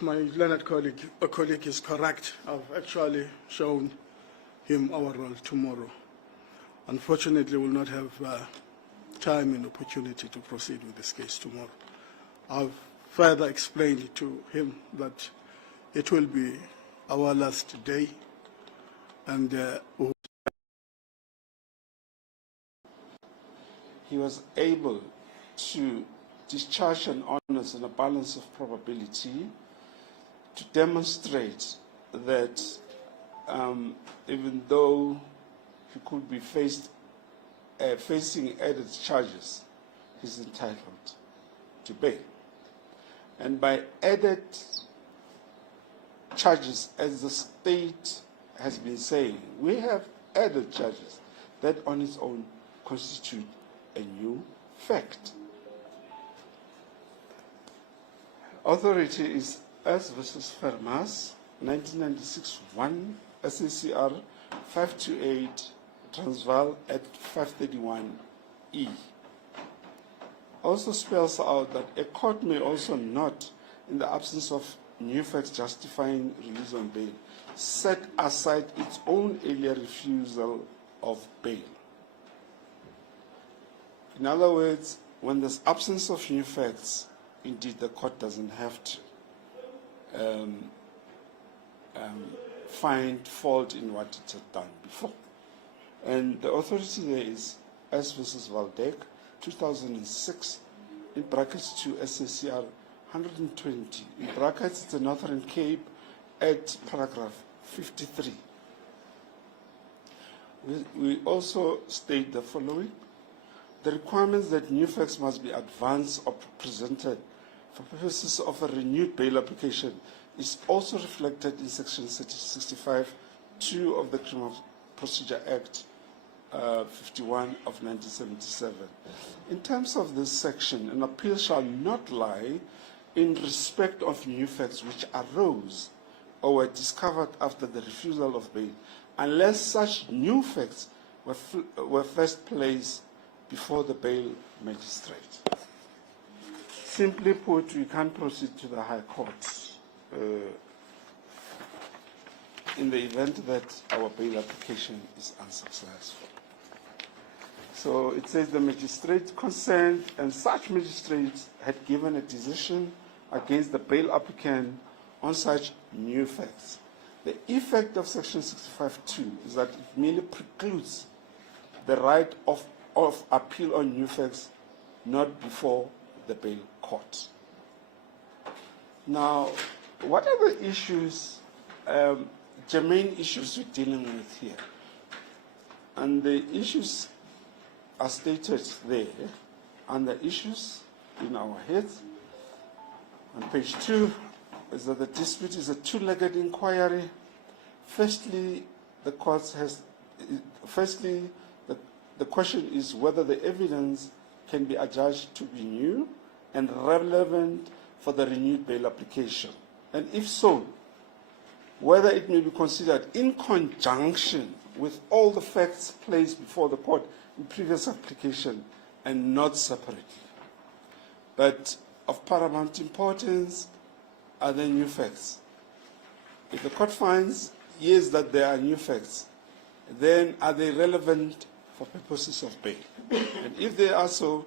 My learned colleague is correct. I've actually shown him our role tomorrow. Unfortunately, we'll not have time and opportunity to proceed with this case tomorrow. I've further explained to him that it will be our last day, and he was able to discharge an honors and a balance of probability to demonstrate that even though he could be facing added charges, he's entitled to bail. And by added charges, as the state has been saying, we have added charges that on its own constitute a new fact. Authority is S versus Fermas, 1996-1, SACR 528, Transvaal at 531E. Also spells out that a court may also not, in the absence of new facts justifying release on bail, set aside its own earlier refusal of bail. In other words, when there's absence of new facts, indeed the court doesn't have to find fault in what it had done before. And the authority there is S versus Waldeck, 2006, in brackets to SACR 120. In brackets, it's the Northern Cape at paragraph 53. We also state the following. The requirements that new facts must be advanced or presented for purposes of a renewed bail application is also reflected in Section 65(2) of the Criminal Procedure Act 51 of 1977. In terms of this section, an appeal shall not lie in respect of new facts which arose or were discovered after the refusal of bail, unless such new facts were first placed before the bail magistrate. Simply put, we can't proceed to the High Court in the event that our bail application is unsuccessful. So it says the magistrate concerned, and such magistrate had given a decision against the bail applicant on such new facts. The effect of Section 65(2) is that it merely precludes the right of appeal on new facts, not before the bail court. Now, what are the issues, germane issues we're dealing with here? And the issues are stated there, and the issues in our heads. On page 2 is that the dispute is a two-legged inquiry. Firstly, the question is whether the evidence can be adjudged to be new and relevant for the renewed bail application. And if so, whether it may be considered in conjunction with all the facts placed before the court in previous application and not separately. But of paramount importance are the new facts. If the court finds, yes, that there are new facts, then are they relevant for purposes of bail? And if they are so,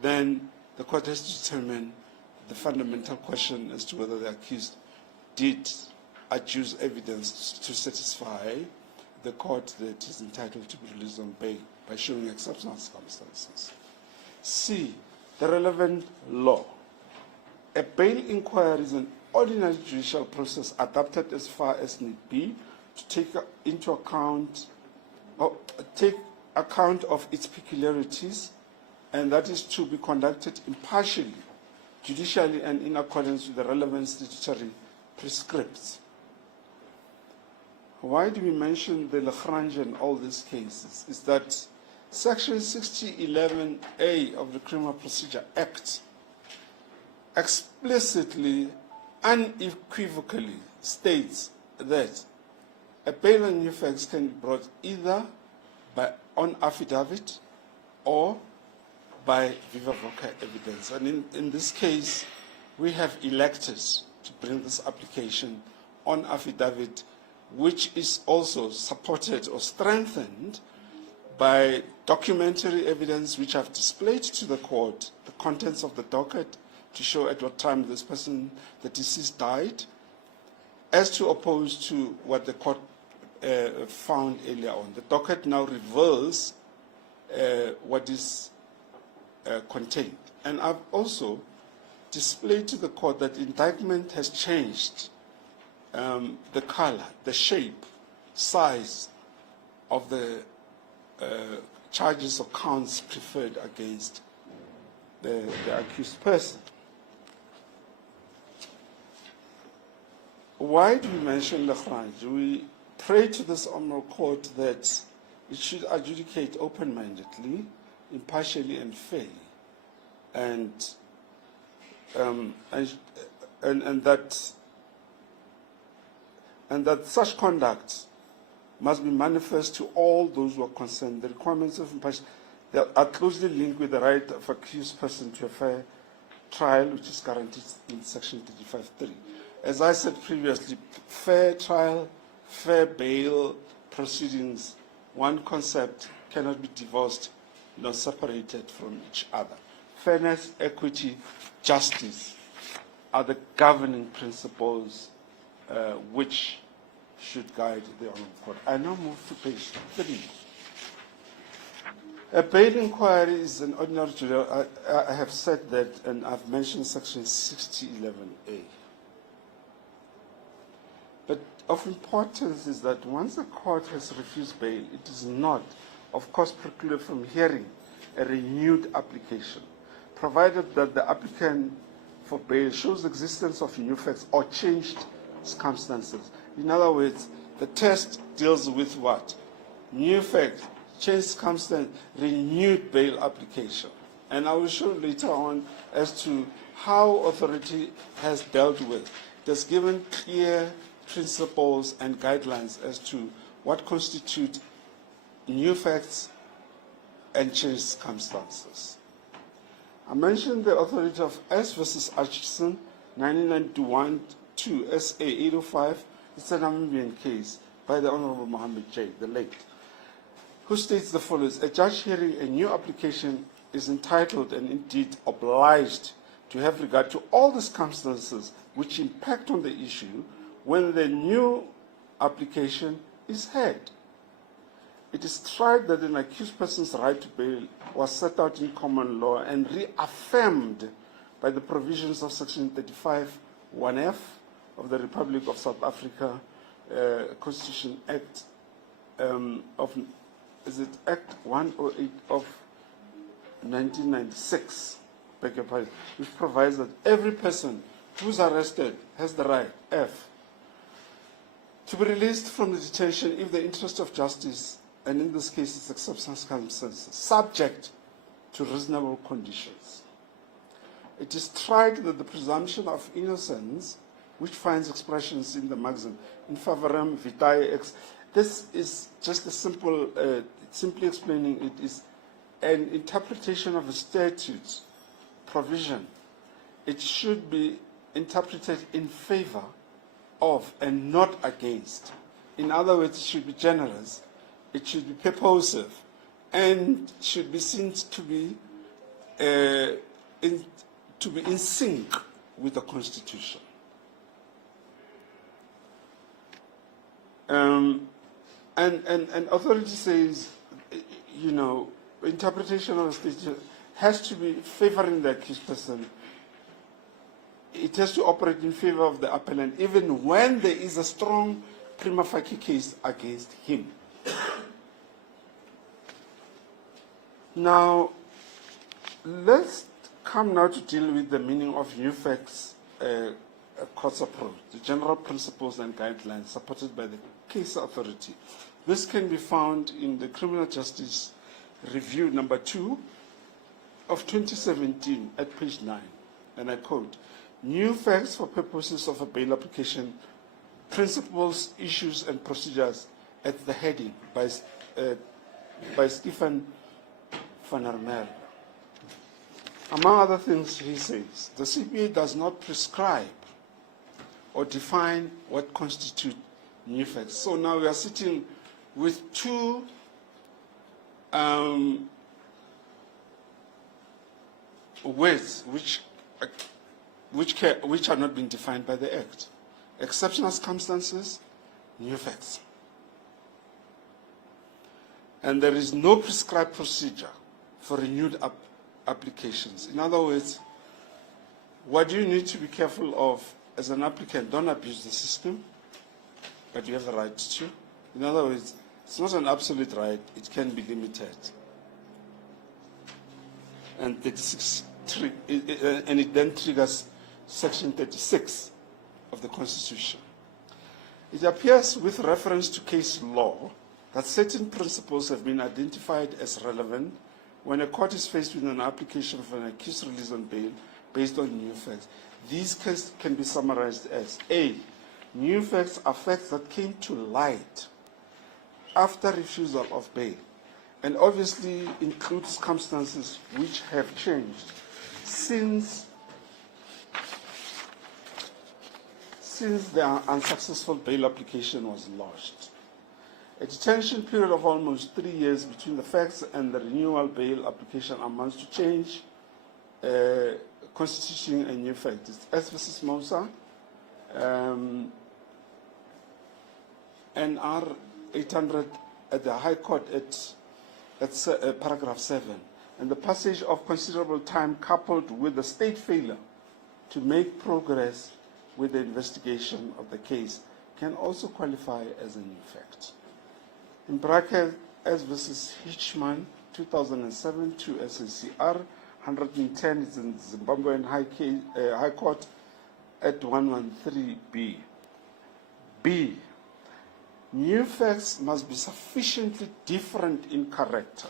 then the court has to determine the fundamental question as to whether the accused did adduce evidence to satisfy the court that is entitled to be released on bail by showing exceptional circumstances. C, the relevant law. A bail inquiry is an ordinary judicial process adapted as far as need be to take into account or take account of its peculiarities, and that is to be conducted impartially, judicially, and in accordance with the relevant statutory prescripts. Why do we mention the Lagrange in all these cases? Is that Section 6011A of the Criminal Procedure Act explicitly, unequivocally states that a bail on new facts can be brought either by on affidavit or by viva voce evidence. And in this case, we have elected to bring this application on affidavit, which is also supported or strengthened by documentary evidence which I've displayed to the court, the contents of the docket to show at what time this person, the deceased, died, as to opposed to what the court found earlier on. The docket now reveals what is contained. And I've also displayed to the court that indictment has changed the color, the shape, size of the charges or counts preferred against the accused person. Why do we mention Lekhraj? We pray to this honorable court that it should adjudicate open-mindedly, impartially and fairly, and that such conduct must be manifest to all those who are concerned. The requirements of impartiality are closely linked with the right of accused person to a fair trial, which is guaranteed in Section 35(3). As I said previously, fair trial, fair bail proceedings, one concept cannot be divorced nor separated from each other. Fairness, equity, justice are the governing principles which should guide the Honourable Court. I now move to page 3. A bail inquiry is an ordinary judicial. I have said that, and I've mentioned Section 6011A. But of importance is that once the court has refused bail, it is not, of course, precluded from hearing a renewed application, provided that the applicant for bail shows existence of new facts or changed circumstances. In other words, the test deals with what? New facts, changed circumstance, renewed bail application. And I will show later on as to how authority has dealt with. It has given clear principles and guidelines as to what constitute new facts and changed circumstances. I mentioned the authority of S versus Atchison, 1991-2 SA 805. It's a Namibian case by the Honorable Mohammed J, the late, who states the following: a judge hearing a new application is entitled and indeed obliged to have regard to all the circumstances which impact on the issue when the new application is heard. It is tried that an accused person's right to bail was set out in common law and reaffirmed by the provisions of Section 35(1)(f) of the Republic of South Africa Constitution Act Act 108 of 1996, beg your pardon, which provides that every person who's arrested has the right, F, to be released from the detention if the interest of justice, and in this case it's exceptional circumstances, subject to reasonable conditions. It is tried that the presumption of innocence, which finds expressions in the maxim in favorem vitae ex, this is just a simple, simply explaining it is an interpretation of a statute provision. It should be interpreted in favor of and not against. In other words, it should be generous, it should be purposive, and should be seen to be in sync with the Constitution. And authority says, you know, interpretation of a statute has to be favoring the accused person. It has to operate in favor of the appellant, even when there is a strong prima facie case against him. Now, let's come now to deal with the meaning of new facts, court's approach, the general principles and guidelines supported by the case authority. This can be found in the Criminal Justice Review number 2 of 2017 at page 9, and I quote, "New facts for purposes of a bail application, principles, issues, and procedures," at the heading by Stephen van der Merwe. Among other things, he says, the CPA does not prescribe or define what constitute new facts. So now we are sitting with two words which are not being defined by the Act. Exceptional circumstances, new facts. And there is no prescribed procedure for renewed applications. In other words, what you need to be careful of as an applicant, don't abuse the system, but you have the right to. In other words, it's not an absolute right, it can be limited. And it then triggers Section 36 of the Constitution. It appears with reference to case law that certain principles have been identified as relevant when a court is faced with an application for an accused release on bail based on new facts. These cases can be summarized as A. New facts are facts that came to light after refusal of bail, and obviously include circumstances which have changed since the unsuccessful bail application was lodged. A detention period of almost 3 years between the facts and the renewal bail application amounts to change, constituting a new fact. It's S versus Mosa, NR 800 at the High Court at paragraph 7. And the passage of considerable time coupled with the state failure to make progress with the investigation of the case can also qualify as a new fact. In bracket, S versus Hitchman, 2007 to SACR 110 is in Zimbabwean High Court at 113B. B. New facts must be sufficiently different in character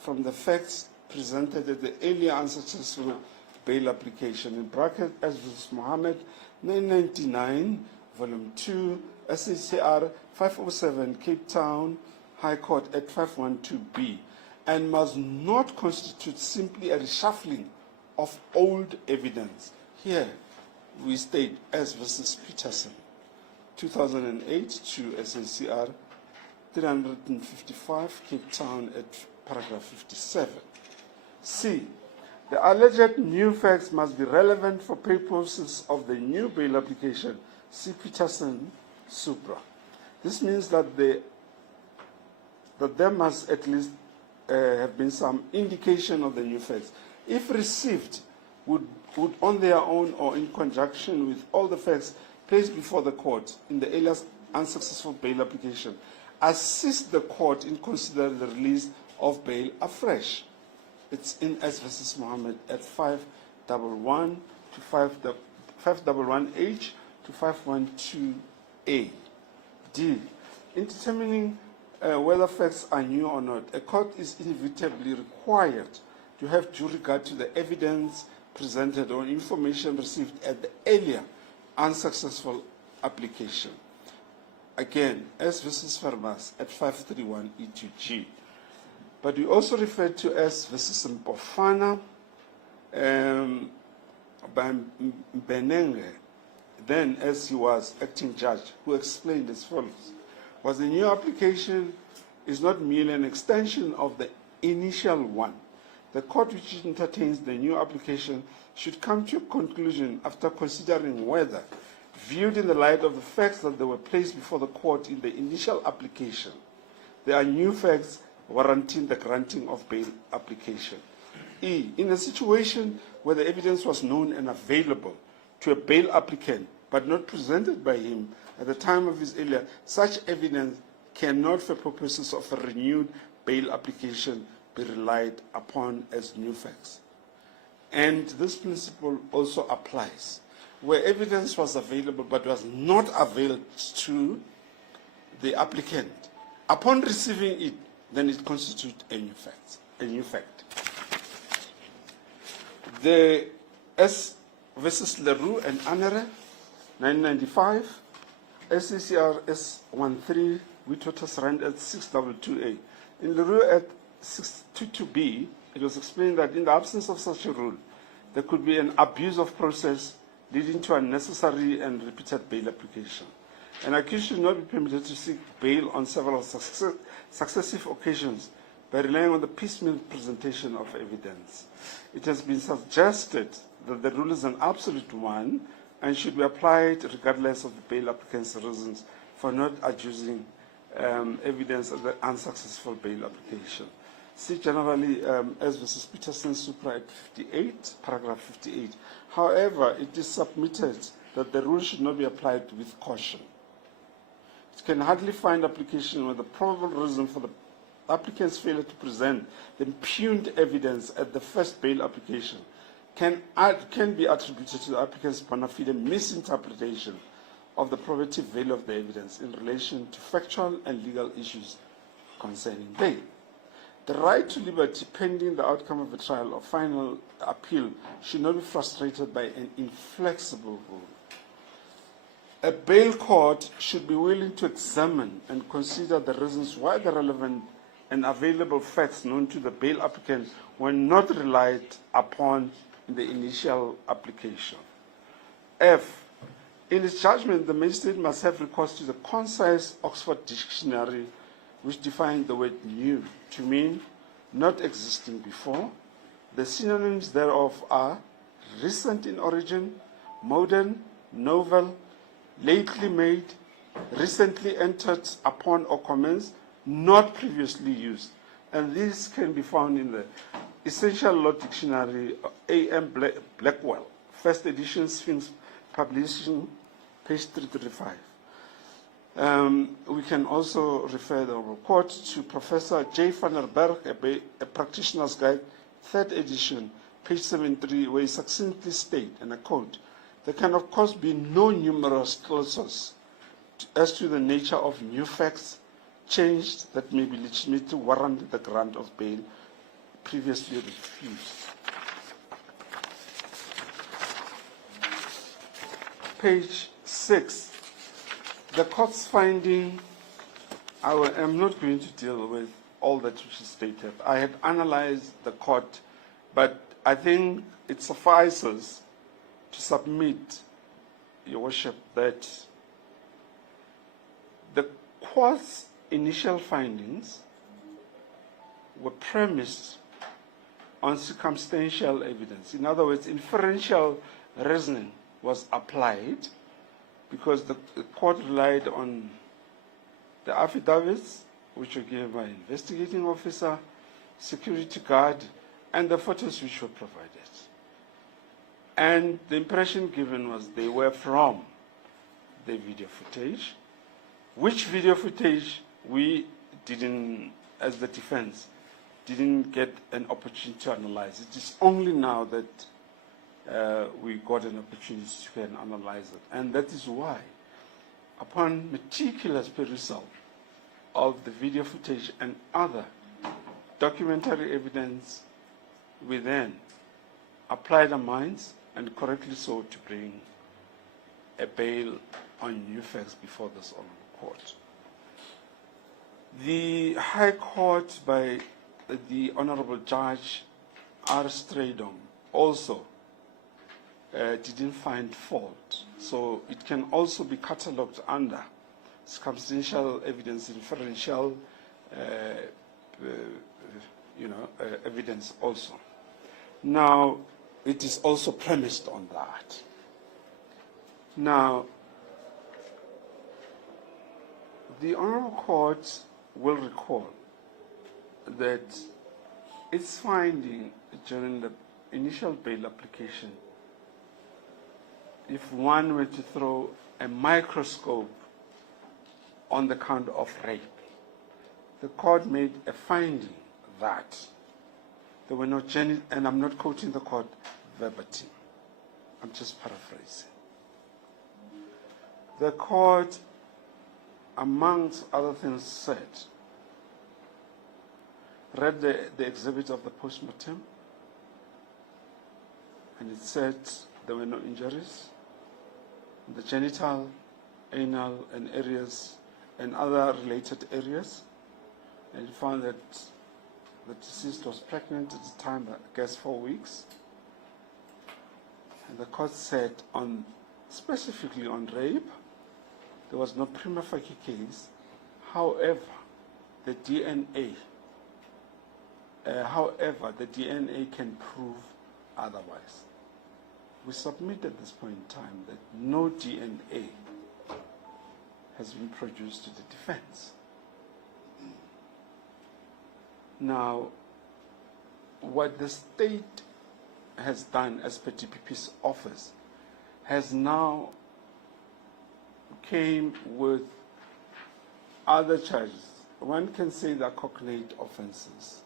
from the facts presented at the earlier unsuccessful bail application. In bracket, S versus Mohammed, 999, Volume 2, SACR 507, Cape Town High Court at 512B, and must not constitute simply a reshuffling of old evidence. Here, we state S versus Peterson, 2008 to SACR 355, Cape Town at paragraph 57. C. The alleged new facts must be relevant for purposes of the new bail application. See Peterson, Supra. This means that there must at least have been some indication of the new facts. If received, would on their own or in conjunction with all the facts placed before the court in the earlier unsuccessful bail application, assist the court in considering the release of bail afresh. It's in S versus Mohammed at 511 to 511H to 512A. D. In determining whether facts are new or not, a court is inevitably required to have due regard to the evidence presented or information received at the earlier unsuccessful application. Again, S versus Farmas at 531E to G. But we also refer to S versus Bafana by Benenge, then as he was acting judge, who explained as follows: was the new application is not merely an extension of the initial one. The court which entertains the new application should come to a conclusion after considering whether, viewed in the light of the facts that they were placed before the court in the initial application, there are new facts warranting the granting of bail application. E. In a situation where the evidence was known and available to a bail applicant but not presented by him at the time of his earlier, such evidence cannot, for purposes of a renewed bail application, be relied upon as new facts. And this principle also applies where evidence was available but was not availed to the applicant. Upon receiving it, then it constitutes a new fact. The S versus Leroux and Anere, 995, SACR S13, Witotas at 622A. In Leroux at 622B, it was explained that in the absence of such a rule, there could be an abuse of process leading to unnecessary and repeated bail application. An accused should not be permitted to seek bail on several successive occasions by relying on the piecemeal presentation of evidence. It has been suggested that the rule is an absolute one and should be applied regardless of the bail applicant's reasons for not adducing evidence of the unsuccessful bail application. See generally S versus Peterson Supra at 58, paragraph 58. However, it is submitted that the rule should not be applied with caution. It can hardly find application when the probable reason for the applicant's failure to present the impugned evidence at the first bail application can be attributed to the applicant's bona fide misinterpretation of the probative value of the evidence in relation to factual and legal issues concerning bail. The right to liberty pending the outcome of a trial or final appeal should not be frustrated by an inflexible rule. A bail court should be willing to examine and consider the reasons why the relevant and available facts known to the bail applicant were not relied upon in the initial application. F. In its judgment, the magistrate must have recourse to the concise Oxford Dictionary, which defines the word new to mean not existing before. The synonyms thereof are recent in origin, modern, novel, lately made, recently entered upon or commenced, not previously used. And these can be found in the Essential Law Dictionary, A.M. Blackwell, first edition, Sphinx Publishing, page 335. We can also refer the court to Professor J. van der Berg, a practitioner's guide, third edition, page 73, where he succinctly states, and I quote, "There can of course be no numerous clauses as to the nature of new facts changed that may be legitimate to warrant the grant of bail previously refused." Page 6. The court's finding, I am not going to deal with all that which is stated. I had analyzed the court, but I think it suffices to submit, Your Worship, that the court's initial findings were premised on circumstantial evidence. In other words, inferential reasoning was applied because the court relied on the affidavits which were given by investigating officer, security guard, and the photos which were provided. And the impression given was they were from the video footage, which video footage we didn't, as the defense, didn't get an opportunity to analyze. It is only now that we got an opportunity to analyze it. And that is why, upon meticulous perusal of the video footage and other documentary evidence, we then applied our minds, and correctly so, to bring a bail on new facts before this honorable court. The High Court, by the Honorable Judge R. Stradom, also didn't find fault. So it can also be catalogued under circumstantial evidence, inferential evidence also. Now, it is also premised on that. Now, the Honorable Court will recall that its finding during the initial bail application, if one were to throw a microscope on the count of rape, the court made a finding that there were no genital, and I'm not quoting the court verbatim, I'm just paraphrasing. The court, amongst other things, read the exhibit of the postmortem, and it said there were no injuries in the genital, anal, and areas, and other related areas, and it found that the deceased was pregnant at the time, I guess 4 weeks, And the court said specifically on rape, there was no prima facie case. However, the DNA can prove otherwise. We submit at this point in time that no DNA has been produced to the defense. Now, what the state has done as per DPP's office has now came with other charges. One can say they're cognate offenses,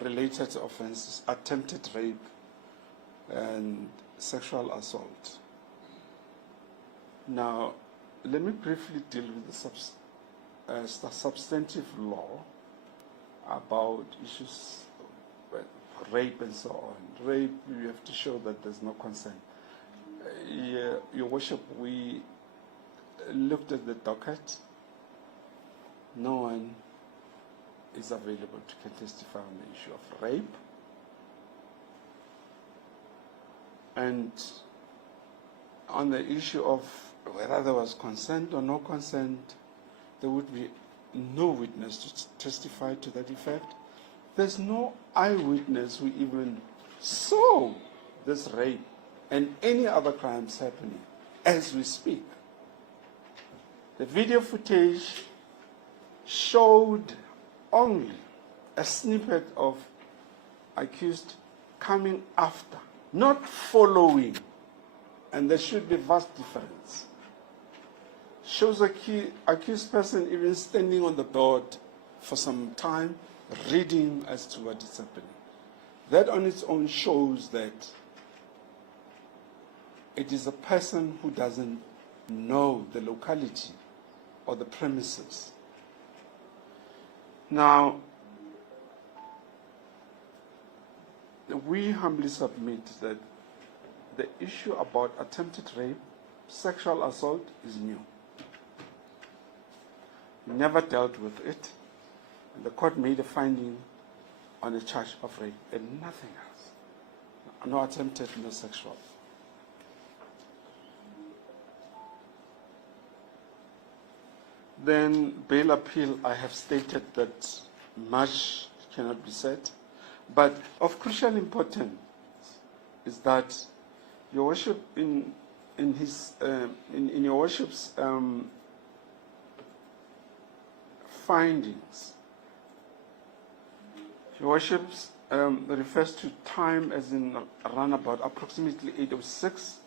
related offenses, attempted rape and sexual assault. Now, let me briefly deal with the substantive law about issues of rape and so on. Rape, you have to show that there's no consent. Your Worship, we looked at the docket. No one is available to testify on the issue of rape. And on the issue of whether there was consent or no consent, there would be no witness to testify to that effect. There's no eyewitness who even saw this rape and any other crimes happening as we speak. The video footage showed only a snippet of accused coming after, not following, and there should be vast difference. Shows a accused person even standing on the board for some time, reading as to what is happening. That on its own shows that it is a person who doesn't know the locality or the premises. Now, we humbly submit that the issue about attempted rape, sexual assault is new. We never dealt with it. And the court made a finding on a charge of rape and nothing else. No attempted, no sexual. Then bail appeal, I have stated that much cannot be said. But of crucial importance is that Your Worship, in Your Worship's findings, Your Worship's refers to time as in around about approximately 8:06,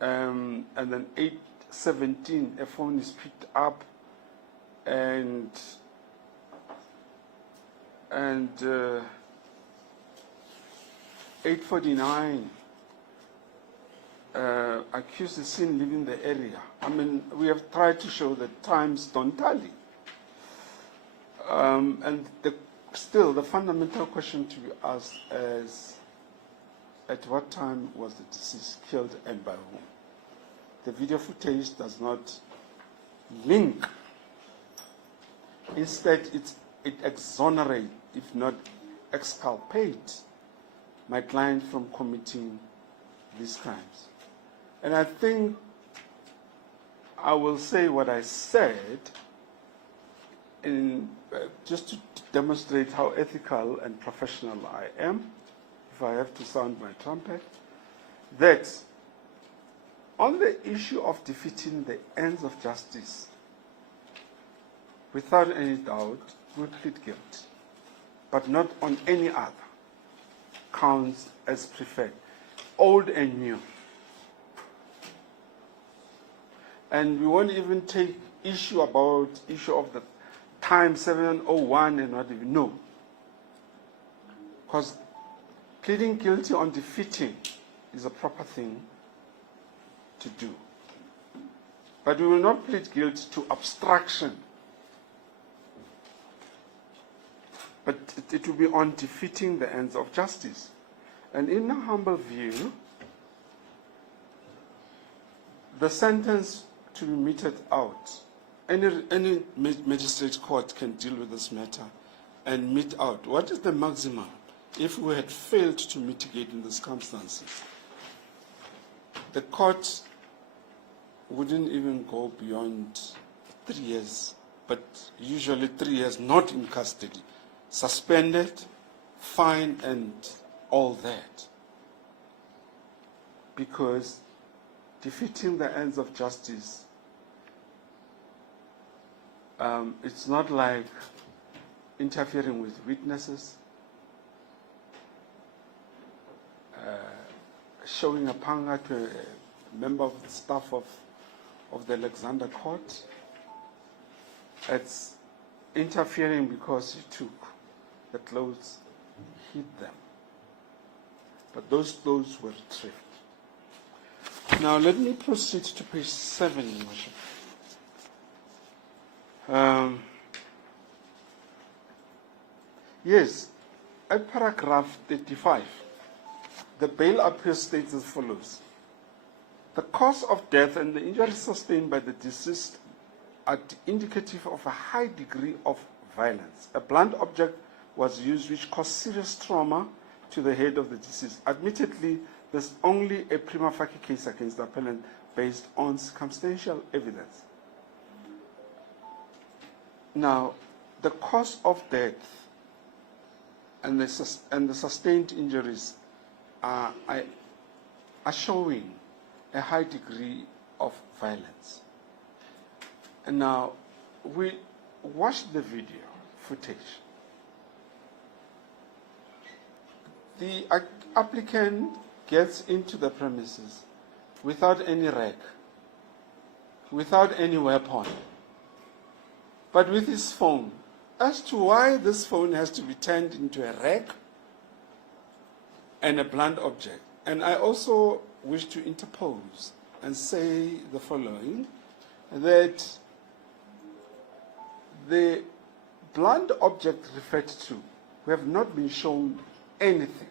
and then 8:17 a phone is picked up, and 8:49 accused is seen leaving the area. I mean, we have tried to show that times don't tally. And still, the fundamental question to be asked is, at what time was the deceased killed and by whom? The video footage does not link. Instead, it exonerates, if not exculpates, my client from committing these crimes. And I think I will say what I said just to demonstrate how ethical and professional I am, if I have to sound my trumpet, that on the issue of defeating the ends of justice, without any doubt, we plead guilty, but not on any other counts as preferred, old and new. And we won't even take issue of the time 701 and not even, no. Because pleading guilty on defeating is a proper thing to do. But we will not plead guilty to obstruction. But it will be on defeating the ends of justice. And in a humble view, the sentence to be meted out, any magistrate court can deal with this matter and mete out. What is the maximum if we had failed to mitigate in the circumstances, the court wouldn't even go beyond 3 years, but usually 3 years not in custody, suspended, fine, and all that. Because defeating the ends of justice, it's not like interfering with witnesses, showing a panga to a member of the staff of the Alexandra court. It's interfering because you took the clothes, hid them. But those clothes were retrieved. Now let me proceed to page 7, Your Worship. Yes, at paragraph 35, the bail appeal states as follows. The cause of death and the injuries sustained by the deceased are indicative of a high degree of violence. A blunt object was used which caused serious trauma to the head of the deceased. Admittedly, there's only a prima facie case against the appellant based on circumstantial evidence. Now, the cause of death and the sustained injuries are showing a high degree of violence. And now, we watched the video footage. The applicant gets into the premises without any rag, without any weapon, but with his phone. As to why this phone has to be turned into a rag and a blunt object. And I also wish to interpose and say the following, that the blunt object referred to, we have not been shown anything.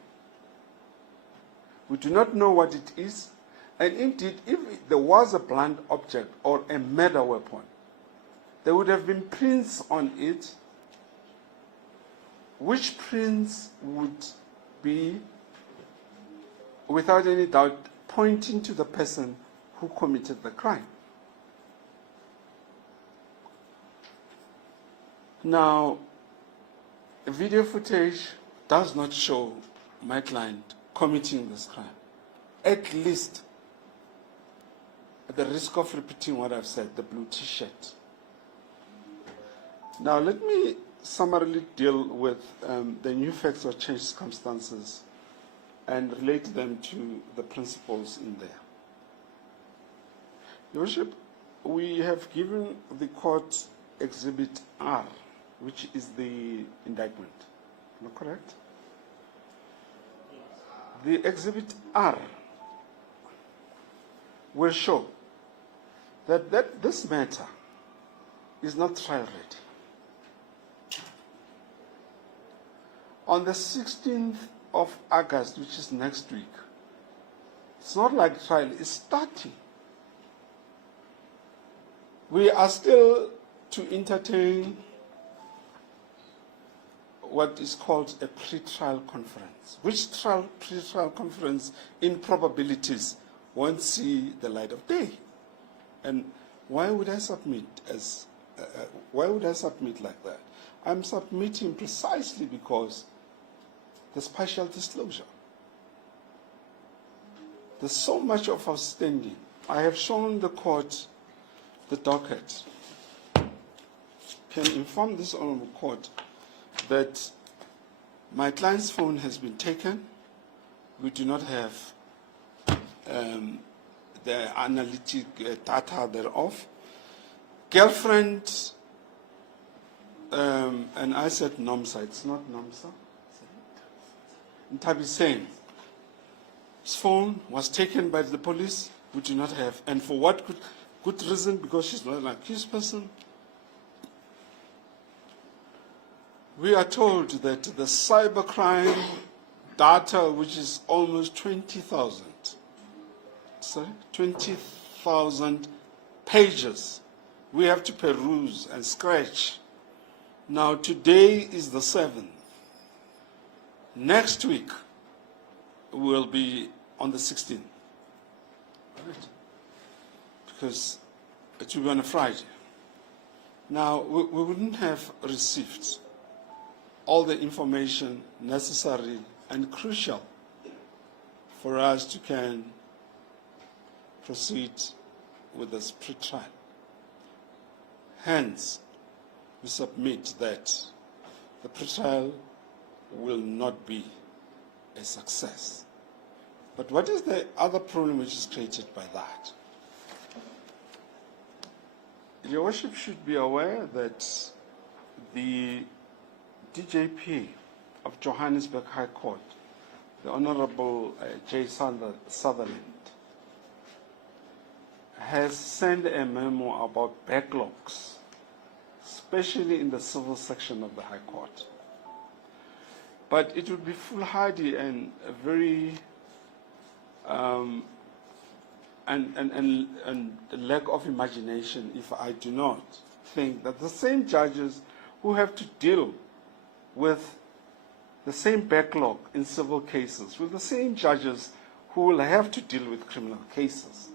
We do not know what it is, and indeed, if there was a blunt object or a murder weapon, there would have been prints on it, which prints would be, without any doubt, pointing to the person who committed the crime. Now, video footage does not show my client committing this crime. At least, at the risk of repeating what I've said, the blue T-shirt. Now, let me summarily deal with the new facts or changed circumstances and relate them to the principles in there. Your Worship, we have given the court Exhibit R, which is the indictment. Am I correct? The Exhibit R will show that this matter is not trial ready. On the 16th of August, which is next week, it's not like trial is starting. We are still to entertain what is called a pretrial conference, which pretrial conference in probabilities won't see the light of day. And why would I submit like that? I'm submitting precisely because there's partial disclosure. There's so much of outstanding. I have shown the court the docket. Can inform this honorable court that my client's phone has been taken. We do not have the analytic data thereof. Girlfriend, and I said NOMSA, it's not NOMSA. Ntabi saying his phone was taken by the police. We do not have, and for what good reason? Because she's not an accused person. We are told that the cybercrime data, which is almost 20,000, 20,000 pages, we have to peruse and scratch. Now, today is the 7th. Next week will be on the 16th, right? Because it will be on a Friday. Now, we wouldn't have received all the information necessary and crucial for us to can proceed with this pretrial. Hence, we submit that the pretrial will not be a success. But what is the other problem which is created by that? Your Worship should be aware that the DJP of Johannesburg High Court, the Honorable J. Sutherland, has sent a memo about backlogs, especially in the civil section of the High Court. But it would be foolhardy and a very and lack of imagination if I do not think that the same judges who have to deal with the same backlog in civil cases with the same judges who will have to deal with criminal cases.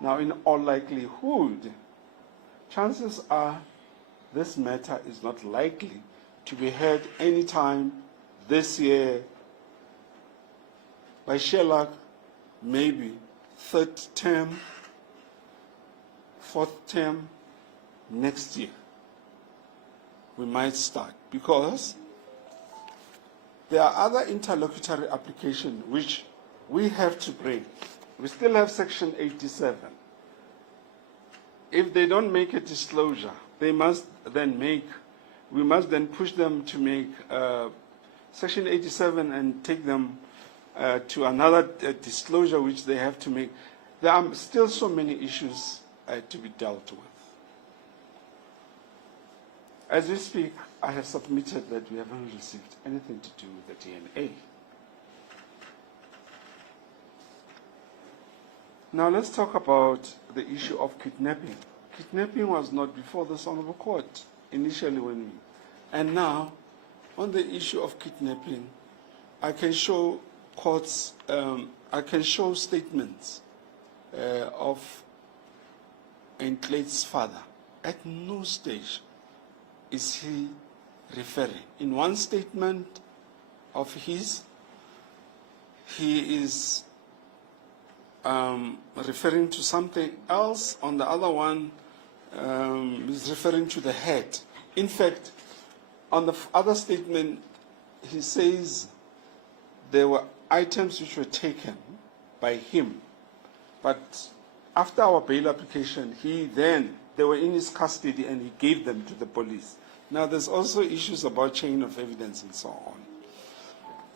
Now, in all likelihood, chances are this matter is not likely to be heard any time this year. By sheer luck, maybe third term, fourth term, next year. We might start because there are other interlocutory applications which we have to bring. We still have Section 87. If they don't make a disclosure, they must then we must then push them to make Section 87 and take them to another disclosure which they have to make. There are still so many issues to be dealt with. As we speak, I have submitted that we haven't received anything to do with the DNA. Now let's talk about the issue of kidnapping. Kidnapping was not before this Honorable Court initially and now on the issue of kidnapping, I can show courts, I can show statements of Anne Kluyts' father. At no stage is he referring. In one statement of his, he is referring to something else. On the other one, he's referring to the head. In fact, on the other statement, he says there were items which were taken by him, but after our bail application, they were in his custody and he gave them to the police. Now, there's also issues about chain of evidence and so on.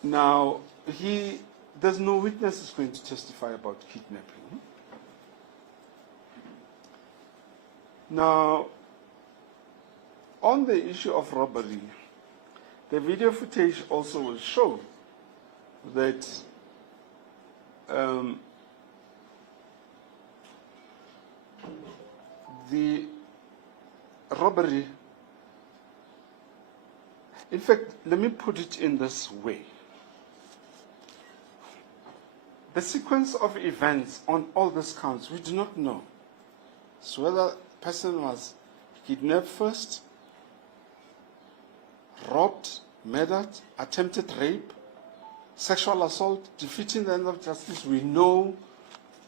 Now, there's no witness who's going to testify about kidnapping. Now, on the issue of robbery, the video footage also will show that the robbery, in fact, let me put it in this way. The sequence of events on all these counts, we do not know. So whether the person was kidnapped first, robbed, murdered, attempted rape, sexual assault, defeating the end of justice, we know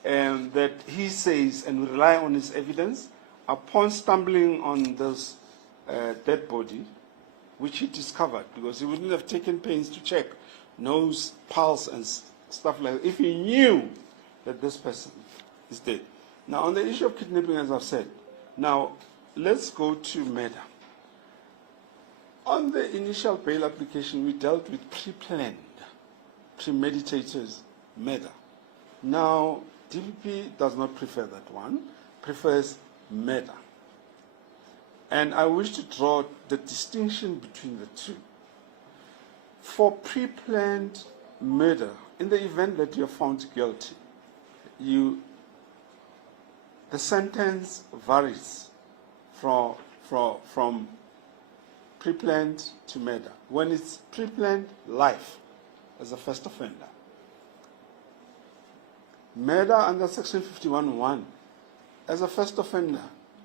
that he says, and we rely on his evidence, upon stumbling on this dead body, which he discovered, because he wouldn't have taken pains to check nose, pulse, and stuff like that, if he knew that this person is dead. Now, on the issue of kidnapping, as I've said, now, let's go to murder. On the initial bail application, we dealt with pre-planned, premeditated murder. Now, DPP does not prefer that one, prefers murder. And I wish to draw the distinction between the two. For pre-planned murder, in the event that you're found guilty, the sentence varies from pre-planned to murder. When it's pre-planned, life. as a first offender. Murder under Section 51(1) as a first offender,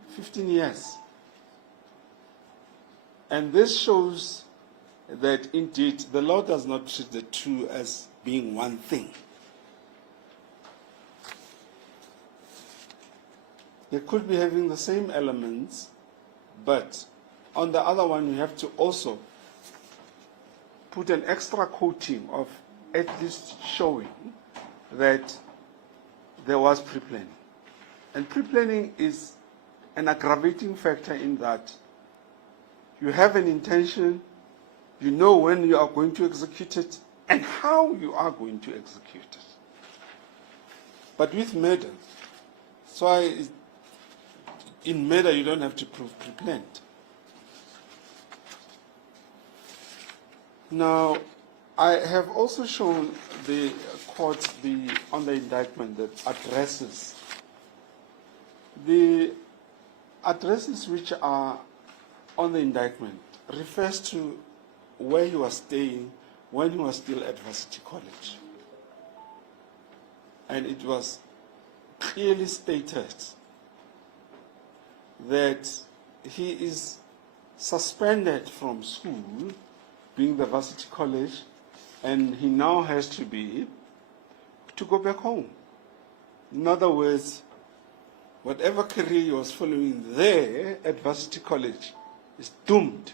15 years. And this shows that indeed the law does not treat the two as being one thing. They could be having the same elements, but on the other one, you have to also put an extra coating of at least showing that there was pre-planning. And pre-planning is an aggravating factor in that you have an intention, you know when you are going to execute it, and how you are going to execute it. But with murder, that's why in murder you don't have to prove pre-planned. Now, I have also shown the court on the indictment that addresses. The addresses which are on the indictment refers to where he was staying when he was still at Varsity College. And it was clearly stated that he is suspended from school, being the Varsity College, and he now has to go back home. In other words, whatever career he was following there at Varsity College is doomed.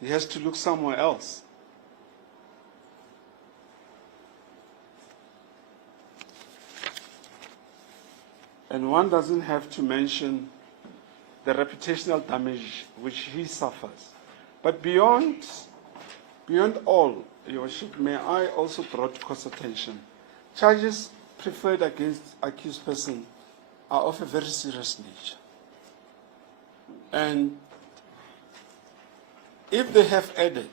He has to look somewhere else. And one doesn't have to mention the reputational damage which he suffers. But beyond all, Your Worship, may I also draw to court's attention, charges preferred against accused person are of a very serious nature. And if they have added,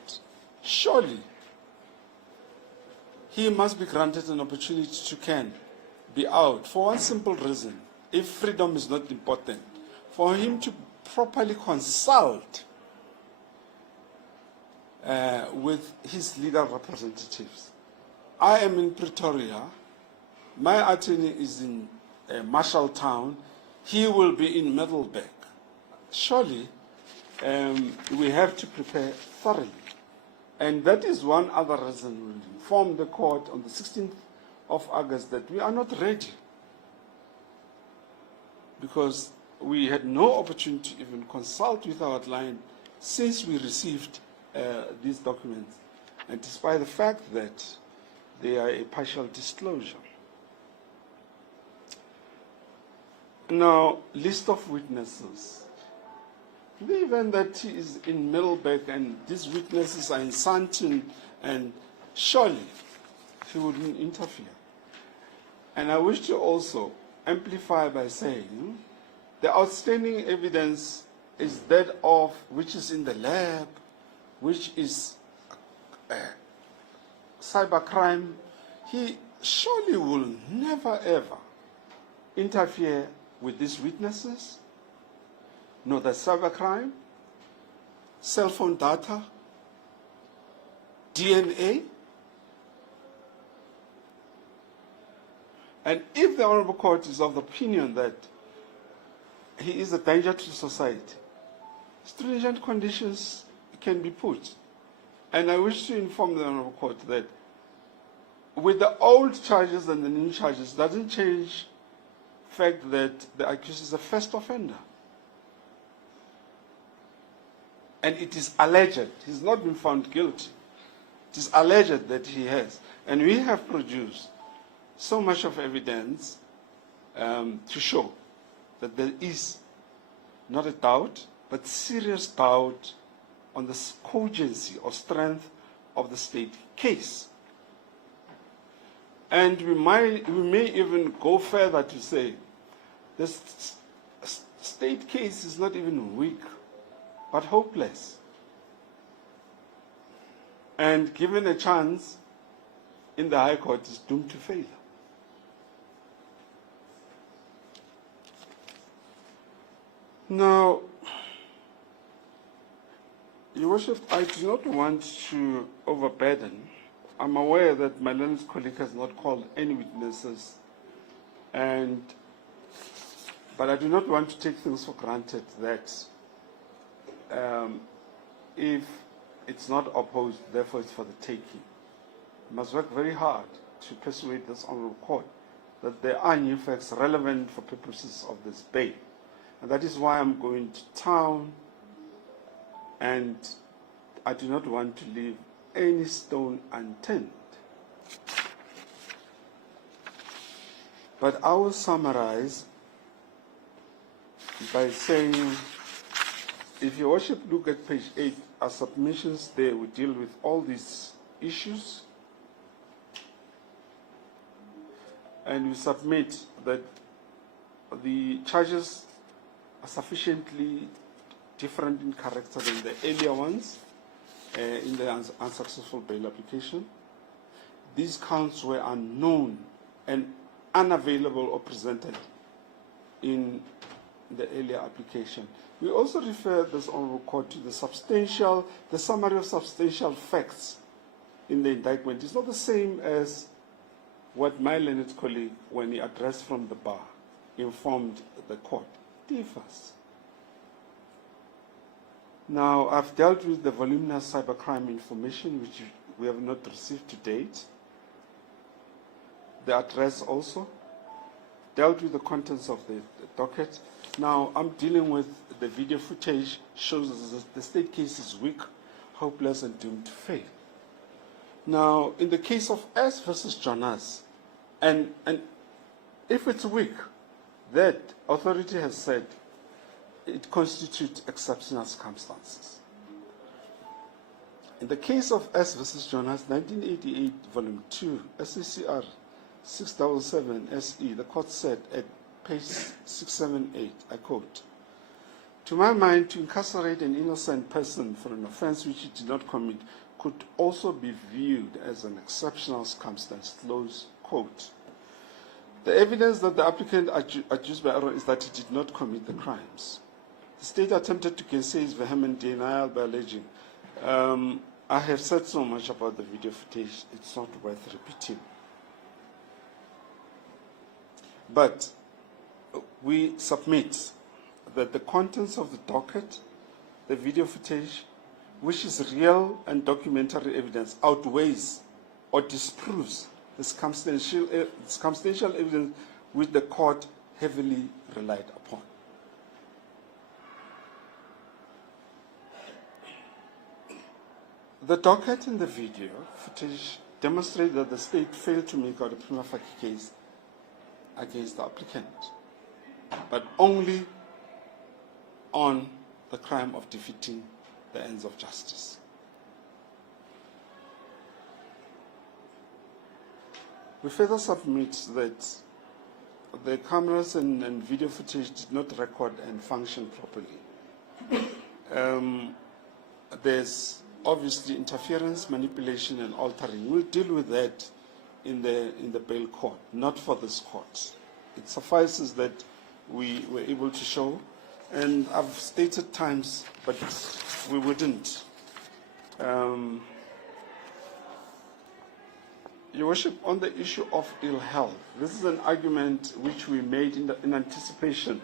surely he must be granted an opportunity to be out for one simple reason. If freedom is not important, for him to properly consult with his legal representatives. I am in Pretoria. My attorney is in Marshalltown. He will be in Middelburg. Surely, we have to prepare thoroughly. And that is one other reason we'll inform the court on the 16th of August that we are not ready. Because we had no opportunity to even consult with our client since we received these documents, and despite the fact that they are a partial disclosure. Now, list of witnesses. Given that he is in Middelburg and these witnesses are in Sandton, and surely he wouldn't interfere. And I wish to also amplify by saying the outstanding evidence is that of which is in the lab, which is cybercrime. He surely will never ever interfere with these witnesses, nor the cybercrime, cell phone data, DNA. And if the Honorable Court is of the opinion that he is a danger to society, stringent conditions can be put. And I wish to inform the Honorable Court that with the old charges and the new charges doesn't change the fact that the accused is a first offender. And it is alleged, he's not been found guilty. It is alleged that he has. And we have produced so much of evidence to show that there is not a doubt, but serious doubt on the cogency or strength of the state case. And we may even go further to say this state case is not even weak, but hopeless. And given a chance in the High Court is doomed to failure. Now, Your Worship, I do not want to overburden. I'm aware that my learned colleague has not called any witnesses, but I do not want to take things for granted that if it's not opposed, therefore it's for the taking. We must work very hard to persuade this honourable court that there are new facts relevant for purposes of this bail. And that is why I'm going to town, and I do not want to leave any stone unturned. But I will summarize by saying, if Your Worship look at page 8, our submissions there, we deal with all these issues, and we submit that the charges are sufficiently different in character than the earlier ones in the unsuccessful bail application. These counts were unknown and unavailable or presented in the earlier application. We also refer this honourable court to the summary of substantial facts in the indictment. It's not the same as what my learned colleague, when he addressed from the bar, informed the court. Differs. Now, I've dealt with the voluminous cybercrime information, which we have not received to date. The address also. Dealt with the contents of the docket. Now, I'm dealing with the video footage, shows that the state case is weak, hopeless, and doomed to fail. Now, in the case of S versus Jonas, and if it's weak, that authority has said it constitutes exceptional circumstances. In the case of S versus Jonas, 1988, volume 2, SACR 677 SE, the court said at page 678, I quote, "To my mind, to incarcerate an innocent person for an offense which he did not commit could also be viewed as an exceptional circumstance," close quote. The evidence that the applicant adduced by error is that he did not commit the crimes. The state attempted to gainsay his vehement denial by alleging, I have said so much about the video footage, it's not worth repeating. But we submit that the contents of the docket, the video footage, which is real and documentary evidence, outweighs or disproves the circumstantial evidence which the court heavily relied upon. The docket and the video footage demonstrate that the state failed to make out a prima facie case against the applicant, but only on the crime of defeating the ends of justice. We further submit that the cameras and video footage did not record and function properly. There's obviously interference, manipulation, and altering. We'll deal with that in the bail court, not for this court. It suffices that we were able to show, and I've stated times, but we wouldn't. Your Worship, on the issue of ill health, this is an argument which we made in anticipation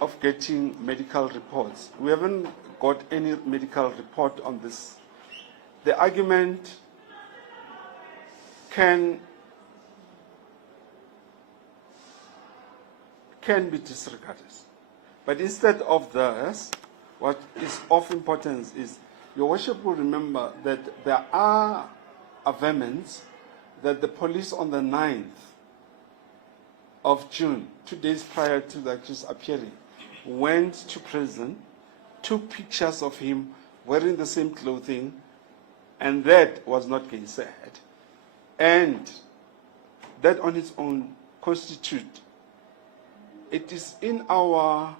of getting medical reports. We haven't got any medical report on this. The argument can be disregarded. But instead of this, what is of importance is, Your Worship will remember that there are averments that the police on the 9th of June, 2 days prior to the accused appearing, went to prison, took pictures of him wearing the same clothing, and that was not gainsaid. And that on its own constitutes, it is in our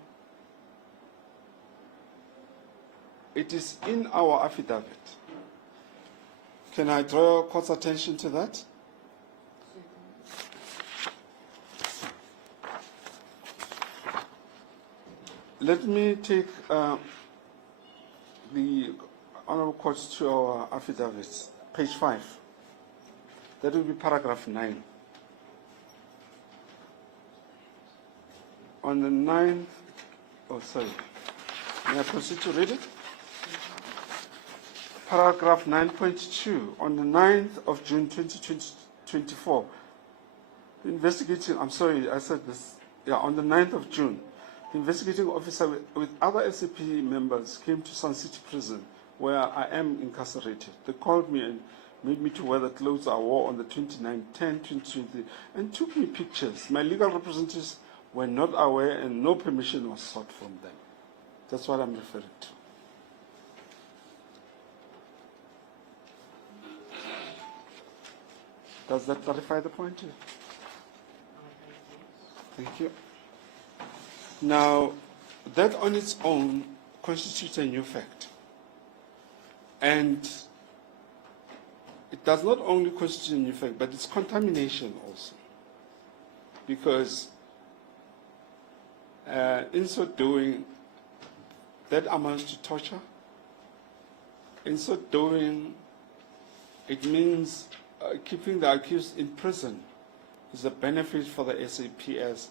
affidavit. Can I draw court's attention to that? Let me take the Honorable Court, to our affidavits, page 5. That will be paragraph 9. On the 9th, oh sorry, may I proceed to read it? Paragraph 9.2, on the 9th of June 2024, the investigating, I'm sorry, I said this, on the 9th of June, the investigating officer with other SAP members came to Sun City Prison, where I am incarcerated. They called me and made me to wear the clothes I wore on the 29/10/2020 and took me pictures. My legal representatives were not aware and no permission was sought from them. That's what I'm referring to. Does that clarify the point? Thank you. Now, that on its own constitutes a new fact. And it does not only constitute a new fact, but it's contamination also. Because in so doing, that amounts to torture. In so doing, it means keeping the accused in prison is a benefit for the SAPS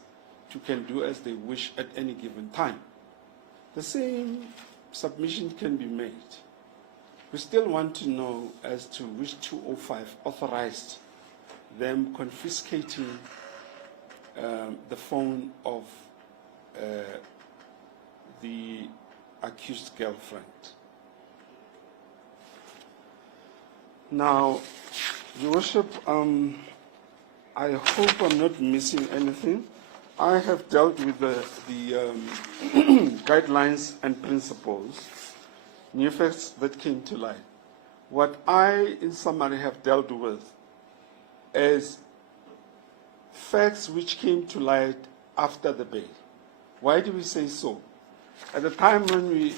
to can do as they wish at any given time. The same submission can be made. We still want to know as to which 205 authorized them confiscating the phone of the accused girlfriend. Now, Your Worship, I hope I'm not missing anything. I have dealt with the guidelines and principles, new facts that came to light. What I, in summary, have dealt with is facts which came to light after the bail. Why do we say so? At the time when we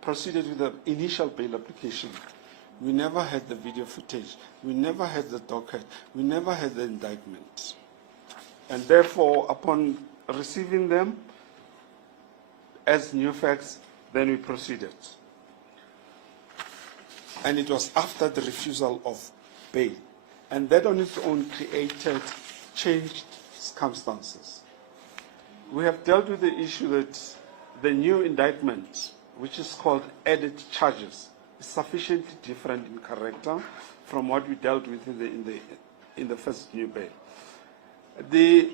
proceeded with the initial bail application, we never had the video footage. We never had the docket. We never had the indictment. And therefore, upon receiving them as new facts, then we proceeded. And it was after the refusal of bail. And that on its own created changed circumstances. We have dealt with the issue that the new indictment, which is called added charges, is sufficiently different in character from what we dealt with in the first new bail. The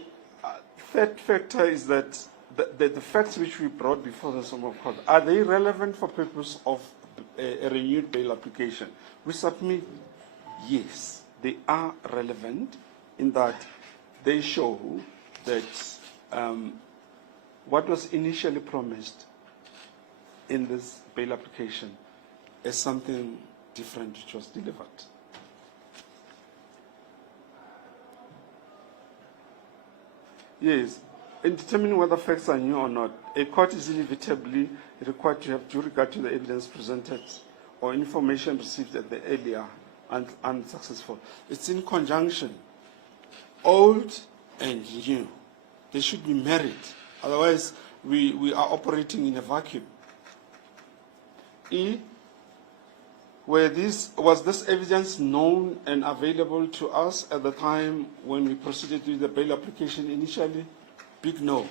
third factor is that the facts which we brought before the Supreme Court, are they relevant for purpose of a renewed bail application? We submit, yes, they are relevant in that they show that what was initially promised in this bail application is something different which was delivered. Yes, in determining whether facts are new or not, a court is inevitably required to have due regard to the evidence presented or information received at the earlier and unsuccessful. It's in conjunction, old and new. They should be married. Otherwise, we are operating in a vacuum. Was this evidence known and available to us at the time when we proceeded with the bail application initially? Big no,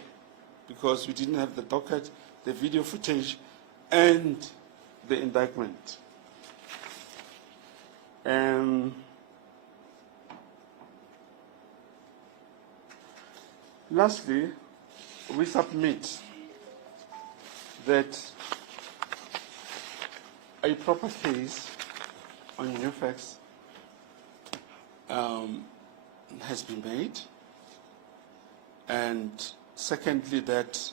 because we didn't have the docket, the video footage, and the indictment. Lastly, we submit that a proper case on new facts has been made, and secondly, that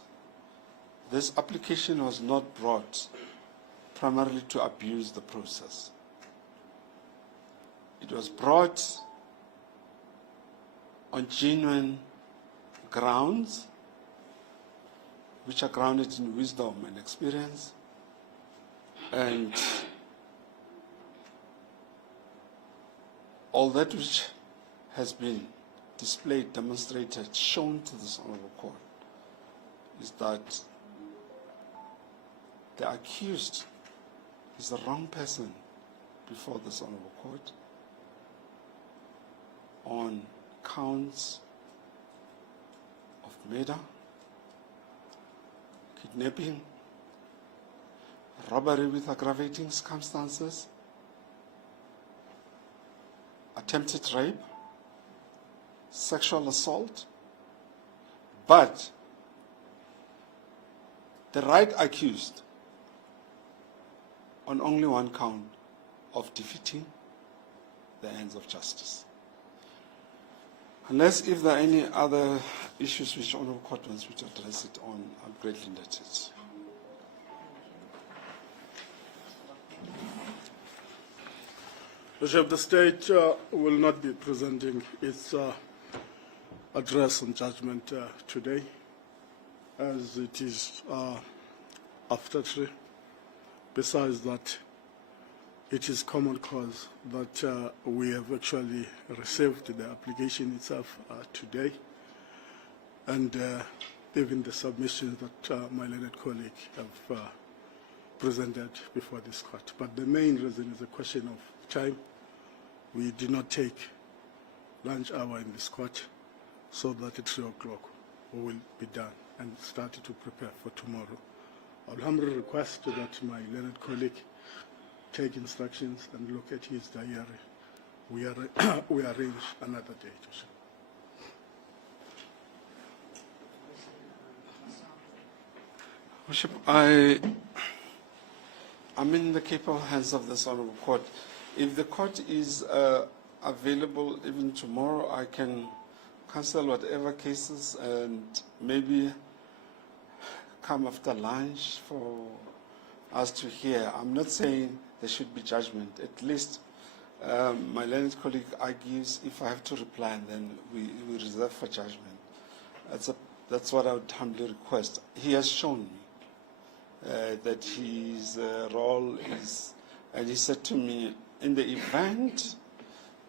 this application was not brought primarily to abuse the process. It was brought on genuine grounds, which are grounded in wisdom and experience, and all that which has been displayed, demonstrated, shown to this Honorable Court is that the accused is the wrong person before this honorable court on counts of murder, kidnapping, robbery with aggravating circumstances, attempted rape, sexual assault, but the right accused on only one count of defeating the ends of justice. Unless if there are any other issues which Honourable Court wants me to address it on, I'm greatly indebted. Bishop, the state will not be presenting its address on judgment today, as it is after 3. Besides that, it is common cause that we have actually received the application itself today, and even the submissions that my learned colleague have presented before this court. But the main reason is a question of time. We did not take lunch hour in this court, so that at 3 o'clock we will be done and start to prepare for tomorrow. I'll humbly request that my learned colleague take instructions and look at his diary. We arrange another day to show. Bishop, I'm in the capable hands of this honourable court. If the court is available even tomorrow, I can cancel whatever cases and maybe come after lunch for us to hear. I'm not saying there should be judgment. At least my learned colleague argues if I have to reply, and then we reserve for judgment. That's what I would humbly request. He has shown me that his role is, and he said to me, in the event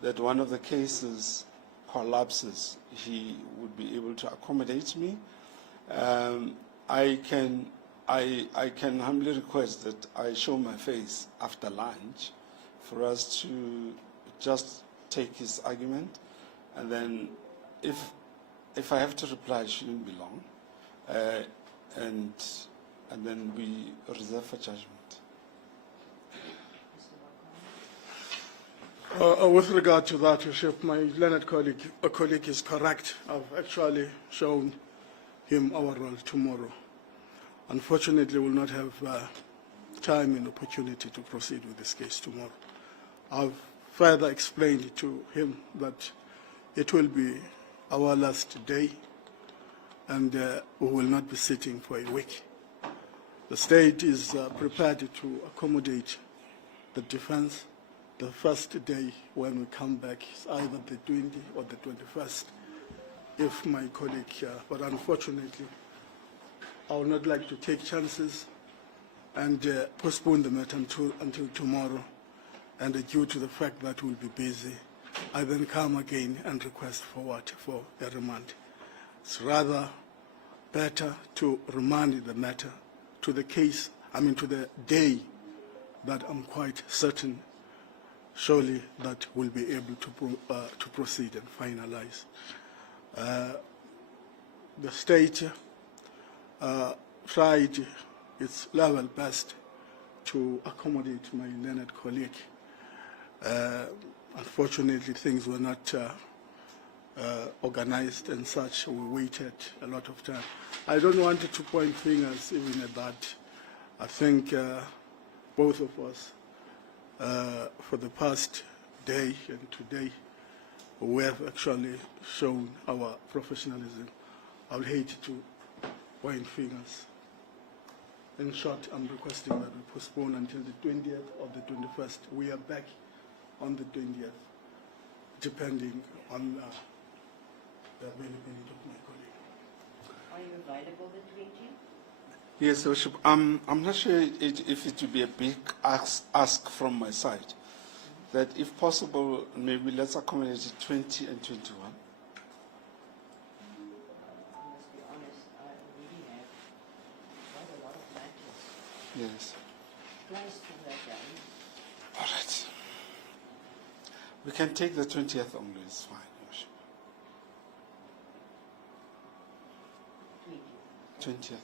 that one of the cases collapses, he would be able to accommodate me. I can humbly request that I show my face after lunch for us to just take his argument, and then if I have to reply, it shouldn't be long, and then we reserve for judgment. With regard to that, Bishop, my learned colleague is correct. I've actually shown him our role tomorrow. Unfortunately, we will not have time and opportunity to proceed with this case tomorrow. I've further explained to him that it will be our last day, and we will not be sitting for a week. The state is prepared to accommodate the defense. The first day when we come back is either the 20th or the 21st, if my colleague, but unfortunately, I would not like to take chances and postpone the matter until tomorrow, and due to the fact that we'll be busy, I then come again and request for what? For a remand. It's rather better to remand the matter to the case, to the day that I'm quite certain surely that we'll be able to proceed and finalize. The state tried its level best to accommodate my learned colleague. Unfortunately, things were not organized and such. We waited a lot of time. I don't want to point fingers even at that. I think both of us, for the past day and today, we have actually shown our professionalism. I would hate to point fingers. In short, I'm requesting that we postpone until the 20th or the 21st. We are back on the 20th, depending on the availability of my colleague. Are you available the 20th? Yes, Bishop. I'm not sure if it would be a big ask from my side. That if possible, maybe let's accommodate it 20 and 21. I must be honest, I really have quite a lot of matters. Yes. Close to that day. All right. We can take the 20th only, it's fine. Your Worship. 20th. 20th.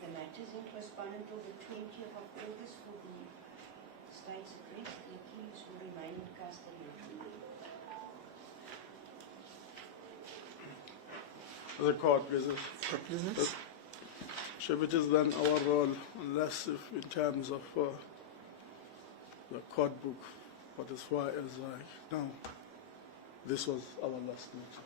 The matters in postponed until the 20th of August for the state's address. The accused will remain in custody until then. The court, please. Business? Should it is then our role, unless if in terms of the court book, but as far as I know, this was our last meeting.